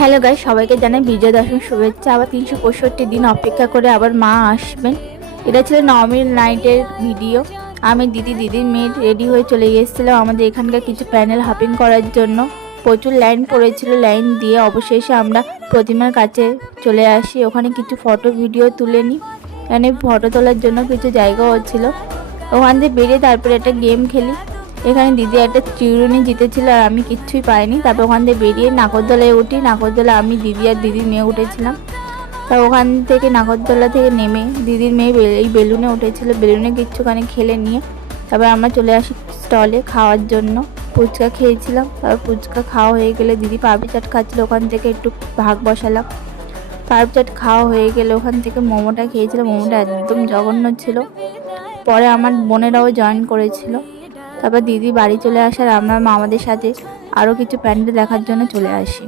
Hello guys, সবাইকে জানাই বিজয়া দশমীর শুভেচ্ছা। আবার 365 দিন অপেক্ষা করে আবার মা আসবেন। এটা ছিল নবমীর নাইটের ভিডিও। আমি দিদির মেয়ে রেডি হয়ে চলে গিয়েছিলাম আমাদের এখানকার কিছু প্যানেল হপিং করার জন্য। প্রচুর লাইন পড়েছিল, লাইন দিয়ে অবশেষে আমরা প্রতিমার কাছে চলে আসি। ওখানে কিছু ফটো ভিডিও তুলে নিই। এখানে ফটো তোলার জন্য কিছু জায়গাও ছিল। ওখান থেকে বেরিয়ে তারপরে একটা গেম খেলি। এখানে দিদি একটা চিরুনি জিতেছিল আর আমি কিচ্ছুই পাইনি। তারপর ওখান থেকে বেরিয়ে নাগরদোলায় উঠি। নাগরদোলা আমি দিদি আর দিদির মেয়ে উঠেছিলাম। তারপর ওখান থেকে নাগরদোলা থেকে নেমে দিদির মেয়ে এই বেলুনে উঠেছিল, বেলুনে কিচ্ছুখানি খেলে নিয়ে তারপর আমরা চলে আসি স্টলে খাওয়ার জন্য। ফুচকা খেয়েছিলাম। তারপর ফুচকা খাওয়া হয়ে গেলে দিদি পাপড়ি চাট খাচ্ছিল, ওখান থেকে একটু ভাগ বসালাম। পাপড়ি চাট খাওয়া হয়ে গেলে ওখান থেকে মোমোটা খেয়েছিলাম। মোমোটা একদম জঘন্য ছিল। পরে আমার বোনেরাও জয়েন করেছিল। তারপর দিদি বাড়ি চলে আসার আমরা মামাদের সাথে আরও কিছু প্যান্ডেল দেখার জন্য চলে আসি।